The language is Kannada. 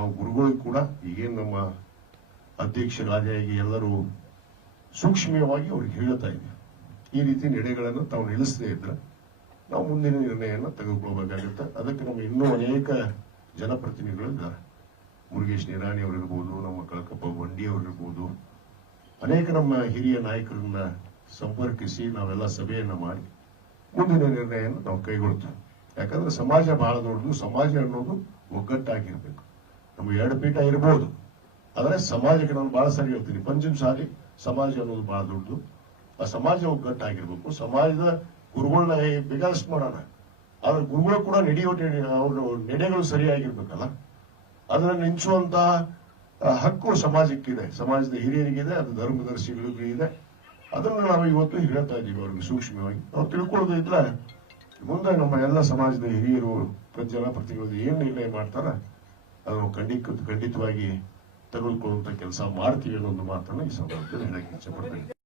ನಾವು ಗುರುಗಳು ಕೂಡ ಈಗೇನು ನಮ್ಮ ಅಧ್ಯಕ್ಷರಾದಿಯಾಗಿ ಎಲ್ಲರೂ ಸೂಕ್ಷ್ಮವಾಗಿ ಅವ್ರಿಗೆ ಹೇಳ್ತಾ ಇದ್ದೀವಿ ಈ ರೀತಿ ನಡೆಗಳನ್ನು ತಾವು ನಿಲ್ಲಿಸದೇ ಇದ್ರೆ ನಾವು ಮುಂದಿನ ನಿರ್ಣಯವನ್ನು ತೆಗೆದುಕೊಳ್ಬೇಕಾಗುತ್ತೆ. ಅದಕ್ಕೆ ನಮ್ಮ ಇನ್ನೂ ಅನೇಕ ಜನಪ್ರತಿನಿಧಿಗಳು ಇದ್ದಾರೆ. ಮುರುಗೇಶ್ ನಿರಾಣಿ ಅವರಿರ್ಬೋದು, ನಮ್ಮ ಕಳಕಪ್ಪ ಬಂಡಿ ಅವರಿರ್ಬೋದು. ಅನೇಕ ನಮ್ಮ ಹಿರಿಯ ನಾಯಕರನ್ನ ಸಂಪರ್ಕಿಸಿ ನಾವೆಲ್ಲ ಸಭೆಯನ್ನ ಮಾಡಿ ಮುಂದಿನ ನಿರ್ಣಯವನ್ನು ನಾವು ಕೈಗೊಳ್ತೇವೆ. ಯಾಕಂದ್ರೆ ಸಮಾಜ ಬಹಳ ದೊಡ್ಡದು, ಸಮಾಜ ಅನ್ನೋದು ಒಗ್ಗಟ್ಟಾಗಿರ್ಬೇಕು. ನಮ್ಗೆ ಎರಡು ಪೀಠ ಇರ್ಬೋದು. ಆದರೆ ಸಮಾಜಕ್ಕೆ ನಾನು ಬಹಳ ಸರಿ ಹೇಳ್ತೀನಿ. ಪಂಚಮ ಸಾರಿ ಸಮಾಜ ಅನ್ನೋದು ಬಹಳ ದೊಡ್ಡದು. ಆ ಸಮಾಜ ಒಗ್ಗಟ್ಟಾಗಿರ್ಬೇಕು. ಸಮಾಜದ ಗುರುಗಳನ್ನ ಬೇಕಾದಷ್ಟು ಮಾಡೋಣ. ಆದ್ರೆ ಗುರುಗಳು ಕೂಡ ನಡೆಯೋ ಅವ್ರ ನಡೆಗಳು ಸರಿಯಾಗಿರ್ಬೇಕಲ್ಲ. ಅದನ್ನ ನಿಂಚುವಂತ ಆ, ಹಕ್ಕು ಸಮಾಜಕ್ಕಿದೆ. ಸಮಾಜದ ಹಿರಿಯರಿಗಿದೆ ಅದು ಧರ್ಮದರ್ಶಿಗಳಿಗೂ ಇದೆ. ಅದನ್ನ ನಾವು ಇವತ್ತು ಹೇಳ್ತಾ ಇದ್ದೀವಿ ಅವ್ರಿಗೆ ಸೂಕ್ಷ್ಮವಾಗಿ. ನಾವು ತಿಳ್ಕೊಳ್ಳೋದು ಇದ್ರೆ ಮುಂದೆ ನಮ್ಮ ಎಲ್ಲ ಸಮಾಜದ ಹಿರಿಯರು ಪ್ರಜಾಪ್ರತಿಗಳು ಏನು ನಿರ್ಣಯ ಮಾಡ್ತಾರ ಅದು ಖಂಡಿತ ಖಂಡಿತವಾಗಿ ತೆಗೆದುಕೊಳ್ಳುವಂತ ಕೆಲಸ ಮಾಡ್ತೀವಿ ಅನ್ನೋ ಒಂದು ಮಾತನ್ನ ಈ ಸಂದರ್ಭದಲ್ಲಿ ಹೇಳಕ್ಕೆ ಇಚ್ಛಪಡ್ತೇನೆ